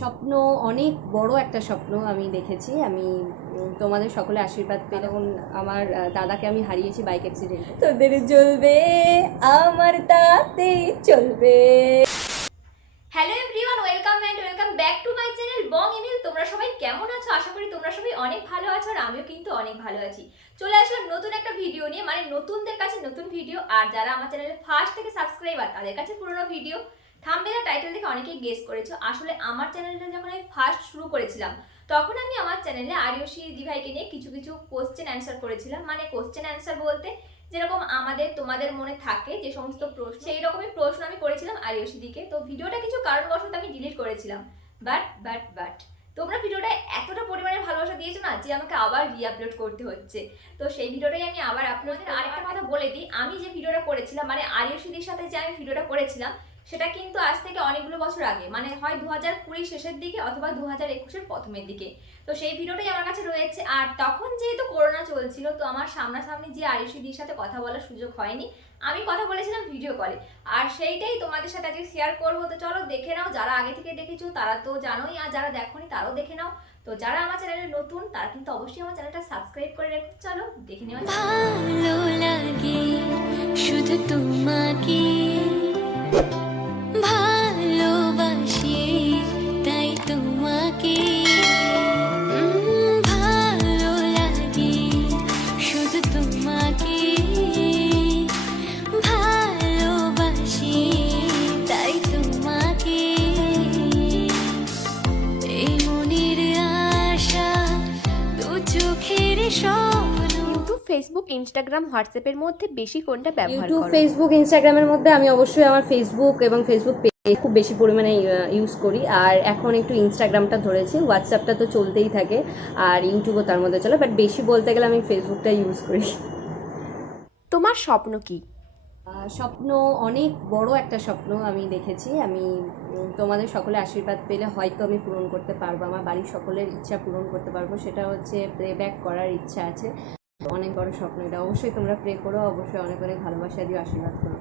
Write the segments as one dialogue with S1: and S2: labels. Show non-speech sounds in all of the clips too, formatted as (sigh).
S1: স্বপ্ন, অনেক বড় একটা স্বপ্ন আমি দেখেছি। আমি তোমাদের সকলে আশীর্বাদ পেয়ে যখন আমার দাদাকে আমি হারিয়েছি বাইক অ্যাক্সিডেন্টে তোদের জ্বলবে, আমার তাতে চলবে।
S2: Hello everyone welcome and welcome back to my channel Bong Emil তোমরা সবাই কেমন আছো? আশা করি তোমরা সবাই অনেক ভালো আছো আর আমিও কিন্তু অনেক ভালো আছি। চলে আসলাম নতুন একটা ভিডিও নিয়ে মানে নতুনদের কাছে নতুন ভিডিও আর যারা আমার চ্যানেলে ফার্স্ট থেকে সাবস্ক্রাইবার তাদের কাছে পুরোনো ভিডিও থাম্বেলা টাইটেল দেখে অনেকেই গেস করেছ। আসলে আমার চ্যানেলটা যখন আমি ফার্স্ট শুরু করেছিলাম তখন আমি আমার চ্যানেলে আরিয়সী দিভাইকে নিয়ে কিছু কিছু কোশ্চেন অ্যান্সার করেছিলাম। মানে কোশ্চেন অ্যান্সার বলতে যেরকম আমাদের তোমাদের মনে থাকে যে সমস্ত প্রশ্ন সেই রকমই প্রশ্ন আমি করেছিলাম আরিয়সী দিকে। তো ভিডিওটা কিছু কারণবশত আমি ডিলিট করেছিলাম। বাট বাট বাট তোমরা ভিডিওটা এতটা পরিমাণে ভালোবাসা দিয়েছ না যে আমাকে আবার রিআপলোড করতে হচ্ছে। তো সেই ভিডিওটাই আমি আবার আপলোড আরেকটা কথা বলে দিই। আমি যে ভিডিওটা করেছিলাম মানে আরিয়সীদির সাথে যে আমি ভিডিওটা করেছিলাম সেটা কিন্তু আজ থেকে অনেকগুলো বছর আগে। মানে হয় দু হাজার কুড়ি শেষের দিকে অথবা দু হাজার একুশের প্রথমের দিকে। তো সেই ভিডিওটাই আমার কাছে রয়েছে। আর তখন যেহেতু করোনা চলছিল, তো আমার সামনাসামনি যে আয়ুষীদির সাথে কথা বলার সুযোগ হয়নি, আমি কথা বলেছিলাম ভিডিও কলে আর সেইটাই তোমাদের সাথে আজকে শেয়ার করব। তো চলো দেখে নাও, যারা আগে থেকে দেখেছ, তারা তো জানোই, আর যারা দেখোনি, তারাও দেখে নাও। তো যারা আমার চ্যানেলে নতুন, তারা কিন্তু অবশ্যই আমার চ্যানেলটা সাবস্ক্রাইব করে রেখো। চলো দেখে নেওয়া।
S3: ভালো লাগে শুধু তোমাকে। দু চোখের স্বপ্ন
S2: ইউটিউব ফেসবুক ইনস্টাগ্রাম হোয়াটসঅ্যাপের মধ্যে বেশি কোনটা ব্যবহার
S1: ইউটিউব ফেসবুক ইনস্টাগ্রামের মধ্যে আমি অবশ্যই আমার ফেসবুক এবং ফেসবুক পেজ খুব বেশি পরিমাণে ইউজ করি। আর এখন একটু ইনস্টাগ্রামটা ধরেছি। হোয়াটসঅ্যাপটা তো চলতেই থাকে আর ইউটিউবও তার মধ্যে চলে। বাট বেশি বলতে গেলে আমি ফেসবুকটা ইউজ করি।
S2: তোমার স্বপ্ন কি?
S1: স্বপ্ন অনেক বড় একটা স্বপ্ন আমি দেখেছি। আমি তোমাদের সকলে আশীর্বাদ পেলে হয়তো আমি পূরণ করতে পারব আমার বাড়ির সকলের ইচ্ছা পূরণ করতে পারব সেটা হচ্ছে প্লে ব্যাক করার ইচ্ছা আছে। অনেক বড় স্বপ্ন এটা। অবশ্যই তোমরা প্রে করো অবশ্যই অনেক অনেক ভালোবাসা দিও আশীর্বাদ করো।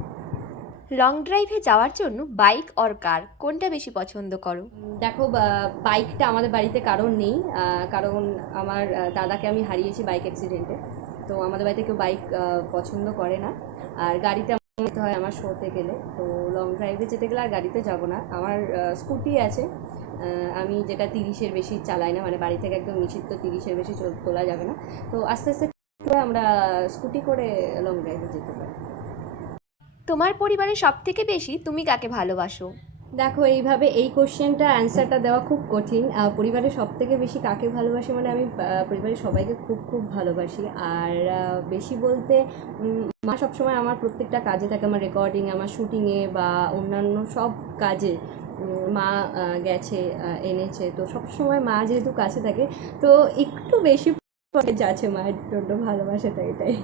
S2: লং ড্রাইভে যাওয়ার জন্য বাইক অর কার কোনটা বেশি পছন্দ করো?
S1: দেখো বাইকটা আমাদের বাড়িতে কারণ নেই। কারণ আমার দাদাকে আমি হারিয়েছি বাইক অ্যাক্সিডেন্টে তো আমাদের বাড়িতে কেউ বাইক পছন্দ করে না। আর গাড়িতে যেতে হয় আমার শোতে গেলে। তো লং ড্রাইভে যেতে গেলে আর গাড়িতে যাব না। আমার স্কুটি আছে। আমি যেটা তিরিশের বেশি চালাই না। মানে বাড়ি থেকে একদম নিষিদ্ধ তিরিশের বেশি তোলা যাবে না। তো আস্তে আস্তে আমরা স্কুটি করে লং ড্রাইভে যেতে পারি।
S2: তোমার পরিবারে সব থেকে বেশি তুমি কাকে ভালোবাসো?
S1: দেখো, এইভাবে এই কোশ্চেনটা অ্যান্সারটা দেওয়া খুব কঠিন। পরিবারের সব থেকে বেশি কাকে ভালোবাসি মানে আমি পরিবারের সবাইকে খুব খুব ভালোবাসি। আর বেশি বলতে মা সবসময় আমার প্রত্যেকটা কাজে থাকে, আমার রেকর্ডিং আমার শুটিংয়ে বা অন্যান্য সব কাজে মা গেছে এনেছে। তো সবসময় মা যেহেতু কাছে থাকে, তো একটু বেশি আছে মায়ের জন্য ভালোবাসাটা এটাই।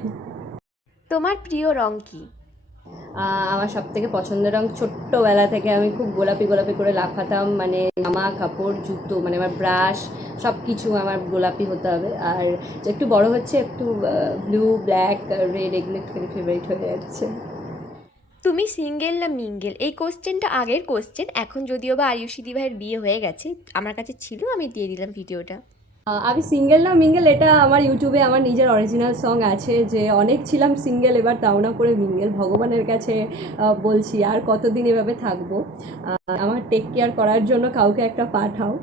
S2: তোমার প্রিয় রং কি?
S1: আমার সব থেকে পছন্দের রং ছোট্টবেলা থেকে আমি খুব গোলাপি গোলাপি করে লাফাতাম মানে জামা, কাপড়, জুতো মানে আমার ব্রাশ সব কিছু আমার গোলাপি হতে হবে। আর একটু বড় হচ্ছে, একটু ব্লু ব্ল্যাক রেড এগুলো একটুখানি ফেভারিট হয়ে যাচ্ছে।
S2: তুমি সিঙ্গেল না মিঙ্গেল এই কোশ্চেনটা আগের কোশ্চেন এখন যদিও বা আয়ুষী দিভাইয়ের বিয়ে হয়ে গেছে, আমার কাছে ছিল, আমি দিয়ে দিলাম ভিডিওটা
S1: আমি সিঙ্গেল না মিঙ্গেল এটা আমার ইউটিউবে আমার নিজের অরিজিনাল সং আছে যে, অনেক ছিলাম সিঙ্গেল এবার তাও না করে মিঙ্গেল ভগবানের কাছে বলছি, আর কতদিন এভাবে থাকব? আমার টেক কেয়ার করার জন্য কাউকে একটা পাঠাও।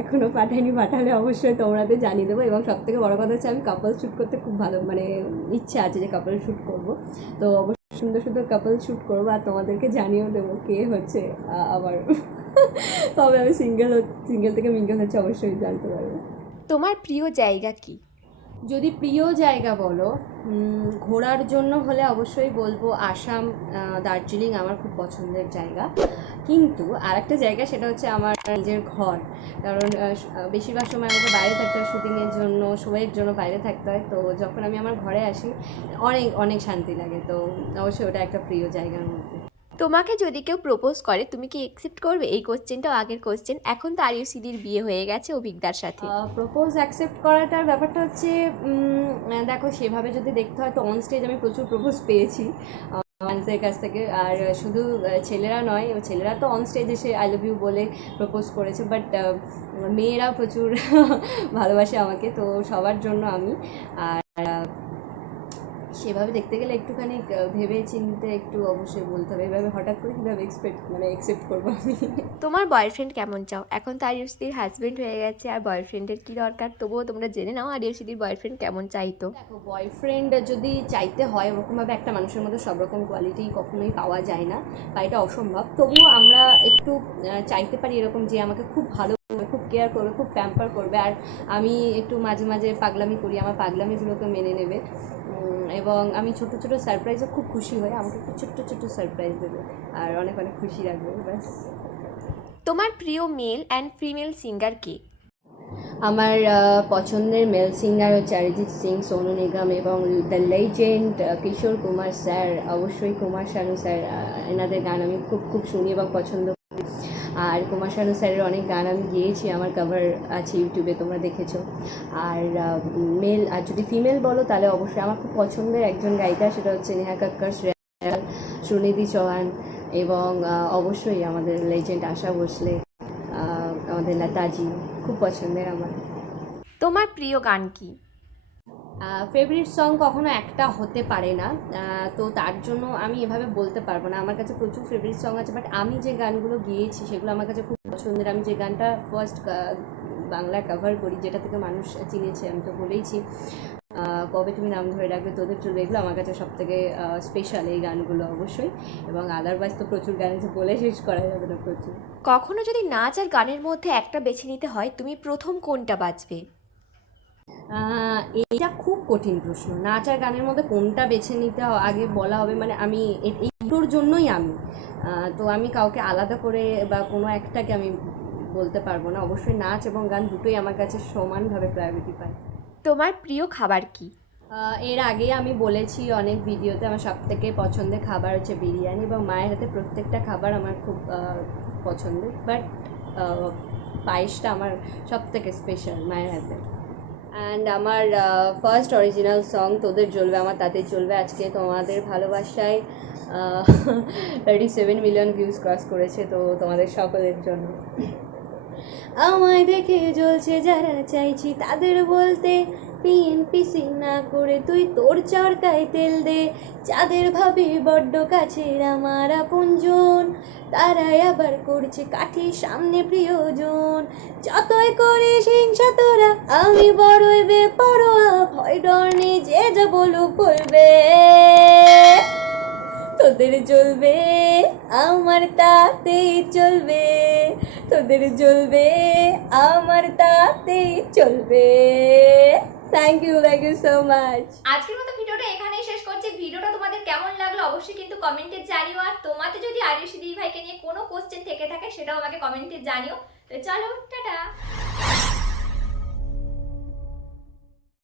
S1: এখনও পাঠাইনি, পাঠালে অবশ্যই তোমরাতে জানিয়ে দেবো এবং সব থেকে বড় কথা হচ্ছে আমি কাপল শ্যুট করতে খুব ভালো মানে ইচ্ছে আছে যে কাপল শ্যুট করব। তো অবশ্যই সুন্দর সুন্দর কাপল শ্যুট করব আর তোমাদেরকে জানিয়েও দেবো কে হচ্ছে আমার। (laughs) তবে আমি সিঙ্গেল সিঙ্গেল থেকে মিঙ্গেল হচ্ছে অবশ্যই জানতে পারব।
S2: তোমার প্রিয় জায়গা কি?
S1: যদি প্রিয় জায়গা বলো ঘোরার জন্য হলে অবশ্যই বলব আসাম দার্জিলিং আমার খুব পছন্দের জায়গা। কিন্তু আর একটা জায়গা সেটা হচ্ছে আমার নিজের ঘর। কারণ বেশিরভাগ সময় আমাকে বাইরে থাকতে হয় শুটিংয়ের জন্য শোয়ের জন্য বাইরে থাকতে হয়। তো যখন আমি আমার ঘরে আসি, অনেক অনেক শান্তি লাগে। তো অবশ্যই ওটা একটা প্রিয় জায়গার মধ্যে।
S2: তোমাকে যদি কেউ প্রপোজ করে তুমি কি অ্যাকসেপ্ট করবে? এই কোশ্চেনটাও আগের কোশ্চেন এখন তো আর আরিউসিদির বিয়ে হয়ে গেছে অভিজ্ঞতার সাথে।
S1: প্রপোজ অ্যাকসেপ্ট করাটার ব্যাপারটা হচ্ছে দেখো সেভাবে যদি দেখতে হয় তো অন স্টেজ আমি প্রচুর প্রপোজ পেয়েছি আহ, মানুষের কাছ থেকে। আর শুধু ছেলেরা নয় ছেলেরা তো অন স্টেজ এসে আই লাভ ইউ বলে প্রপোজ করেছে বাট মেয়েরা প্রচুর (laughs) ভালোবাসে আমাকে তো সবার জন্য আমি। আর সেভাবে দেখতে গেলে একটুখানি ভেবে চিনতে একটু অবশ্যই বলতে হবে। এভাবে হঠাৎ করে কীভাবে এক্সপেক্ট মানে অ্যাকসেপ্ট করব আমি?
S2: তোমার বয়ফ্রেন্ড কেমন চাও? এখন তো আরিয়সিদির হাজব্যান্ড হয়ে গেছে আর বয়ফ্রেন্ডের কী দরকার? তবুও তোমরা জেনে নাও আরিয়সিদির বয়ফ্রেন্ড কেমন চাইতো।
S1: দেখো বয়ফ্রেন্ড যদি চাইতে হয় ওরকমভাবে একটা মানুষের মধ্যে সব রকম কোয়ালিটি কখনোই পাওয়া যায় না বা এটা অসম্ভব। তবুও আমরা একটু চাইতে পারি এরকম যে আমাকে খুব ভালো খুব কেয়ার করবে খুব প্যাম্পার করবে। আর আমি একটু মাঝে মাঝে পাগলামি করি আমার পাগলামিগুলোকে মেনে নেবে। এবং আমি ছোট ছোট সারপ্রাইজও খুব খুশি হই। আমাকে একটু ছোট্ট ছোট্ট সারপ্রাইজ দেবে আর অনেক অনেক খুশি রাখবে ব্যাস।
S2: তোমার প্রিয় মেল অ্যান্ড ফিমেল সিঙ্গার কে?
S1: আমার পছন্দের মেল সিঙ্গার হচ্ছে অরিজিৎ সিং সোনু নিগম এবং the legend Kishore Kumar sir অবশ্যই কুমার শানু স্যার এনাদের গান আমি খুব খুব শুনি এবং পছন্দ আর কুমার শানু স্যারের অনেক গান আমি গেয়েছি আমার কভার আছে ইউটিউবে তোমরা দেখেছ। আর মেল আর যদি ফিমেল বলো তাহলে অবশ্যই আমার খুব পছন্দের একজন গায়িকা সেটা হচ্ছে নেহা কক্কর শ্রেয়া ঘোষাল, সুনিধি চৌহান এবং অবশ্যই আমাদের লেজেন্ড আশা ভোসলে আমাদের লতাজি খুব পছন্দের আমার।
S2: তোমার প্রিয় গান কি?
S1: ফেভারিট সং কখনো একটা হতে পারে না। তো তার জন্য আমি এভাবে বলতে পারব না। আমার কাছে প্রচুর ফেভারিট সং আছে বাট আমি যে গানগুলো গেয়েছি, সেগুলো আমার কাছে খুব পছন্দের। আমি যে গানটা ফার্স্ট বাংলা কভার করি, যেটা থেকে মানুষ চিনেছে, আমি তো বলেইছি। কবে তুমি নাম ধরে রাখবে, তোদের চলবে এগুলো আমার কাছে সব থেকে স্পেশাল এই গানগুলো অবশ্যই। এবং আদারওয়াইজ তো প্রচুর গান আছে বলে শেষ করা যাবে না প্রচুর।
S2: কখনো যদি নাচ আর গানের মধ্যে একটা বেছে নিতে হয়, তুমি প্রথম কোনটা বাজবে?
S1: এটা খুব কঠিন প্রশ্ন। নাচ আর গানের মধ্যে কোনটা বেছে নিতে আগে বলা হবে? মানে আমি এ- এই দুটোর জন্যই আমি। তো আমি কাউকে আলাদা করে বা কোনো একটাকে আমি বলতে পারব না। অবশ্যই নাচ এবং গান দুটোই আমার কাছে সমানভাবে প্রায়োরিটি পায়।
S2: তোমার প্রিয় খাবার কি?
S1: এর আগে আমি বলেছি অনেক ভিডিওতে আমার সব থেকে পছন্দের খাবার হচ্ছে বিরিয়ানি এবং মায়ের হাতে প্রত্যেকটা খাবার আমার খুব পছন্দের। বাট পায়েসটা আমার সব থেকে স্পেশাল মায়ের হাতে। অ্যান্ড আমার ফার্স্ট অরিজিনাল সং তোদের চলবে আমার তাতে চলবে আজকে তোমাদের ভালোবাসায় thirty seven million views cross করেছে তো তোমাদের সকলের জন্য। আমায় দেখে জ্বলছে যারা চাইছি তাদের বলতে পিএনপিসি না করে তুই তোর চরকায় তেল দে। যাদের ভাবি বড্ড কাছের আমার আপনজন, তারাই আবার করছে কাঠি সামনে প্রিয়জন। যতই করিস হিংসা তোরা, আমি বড়ই বেপরোয়া ভয় ডর নেই যে যা বলুক বলবে তোদের জ্বলবে, আমার তাতেই চলবে। তোদের জ্বলবে, আমার তাতেই চলবে। Thank you thank you so much
S2: আজকের মতো ভিডিওটা এখানেই শেষ করছি। ভিডিওটা তোমাদের কেমন লাগল অবশ্যই কিন্তু কমেন্টে জানিও। আর তোমাদের যদি আরিশ দিদি ভাইকে নিয়ে কোনো কোশ্চেন থেকে থাকে, সেটাও আমাকে কমেন্টে জানিও। তো চলো, টাটা।